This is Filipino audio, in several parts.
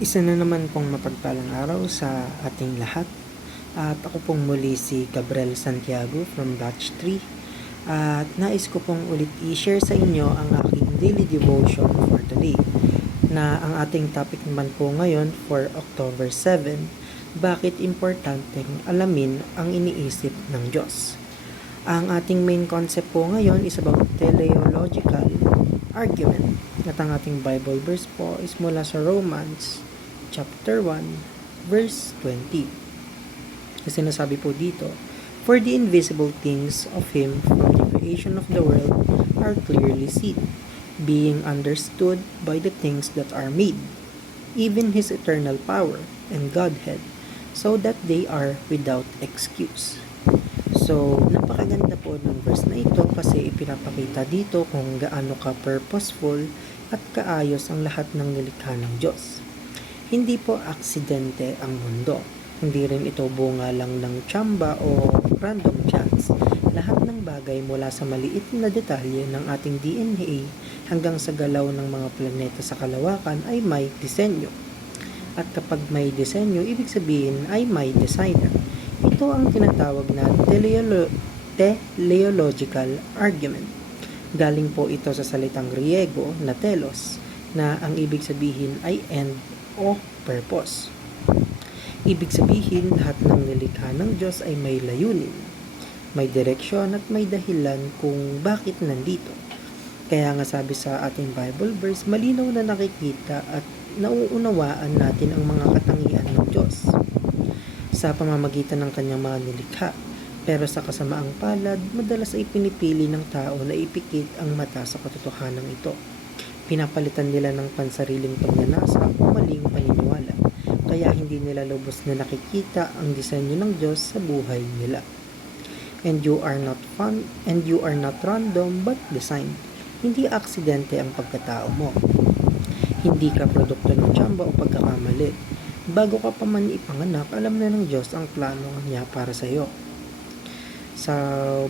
Isa na naman pong mapagpalang araw sa ating lahat. At ako pong muli si Gabriel Santiago from Batch 3. At nais ko pong ulit i-share sa inyo ang aking daily devotion for today. Na ang ating topic naman po ngayon for October 7, bakit importanteng alamin ang iniisip ng Diyos. Ang ating main concept po ngayon is about teleological argument. At ang ating Bible verse po is mula sa Romans chapter 1 verse 20. Kasi sinasabi po dito, For the invisible things of Him from the creation of the world are clearly seen, being understood by the things that are made, even His eternal power and Godhead, so that they are without excuse. So, napakaganda po ng verse na ito kasi ipinapakita dito kung gaano ka purposeful at kaayos ang lahat ng nilikha ng Diyos. Hindi po aksidente ang mundo. Hindi rin ito bunga lang ng tsamba o random chance. Lahat ng bagay mula sa maliit na detalye ng ating DNA hanggang sa galaw ng mga planeta sa kalawakan ay may disenyo. At kapag may disenyo, ibig sabihin ay may designer. Ito ang tinatawag na teleolo- teleological argument. Galing po ito sa salitang Griego na telos na ang ibig sabihin ay end o purpose. Ibig sabihin, lahat ng nilikha ng Diyos ay may layunin, may direksyon at may dahilan kung bakit nandito. Kaya nga sabi sa ating Bible verse, malinaw na nakikita at nauunawaan natin ang mga katangian ng Diyos sa pamamagitan ng kanyang mga nilikha. Pero sa kasamaang palad, madalas ay pinipili ng tao na ipikit ang mata sa katotohanan ito. Pinapalitan nila ng pansariling pagnanasa o maling paniniwala kaya hindi nila lubos na nakikita ang disenyo ng Diyos sa buhay nila. And you are not fun and you are not random but designed. Hindi aksidente ang pagkatao mo. Hindi ka produkto ng tsamba o pagkakamali. Bago ka pa man ipanganak, alam na ng Diyos ang plano niya para sa iyo. Sa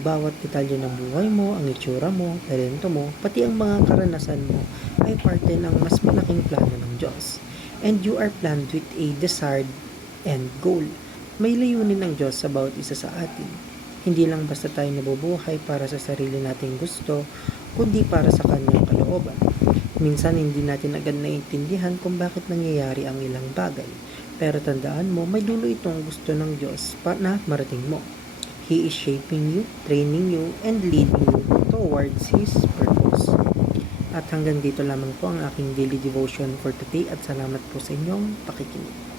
bawat detalye ng buhay mo, ang itsura mo, talento mo, pati ang mga karanasan mo ay parte ng mas malaking plano ng Diyos and you are planned with a desired end goal. May layunin ng Diyos sa bawat isa sa atin. Hindi lang basta tayo nabubuhay para sa sarili nating gusto, kundi para sa kanyang kalooban. Minsan hindi natin agad naiintindihan kung bakit nangyayari ang ilang bagay. Pero tandaan mo, may dulo itong gusto ng Diyos pa na marating mo. He is shaping you, training you, and leading you towards His purpose. At hanggang dito lamang po ang aking daily devotion for today at salamat po sa inyong pakikinig.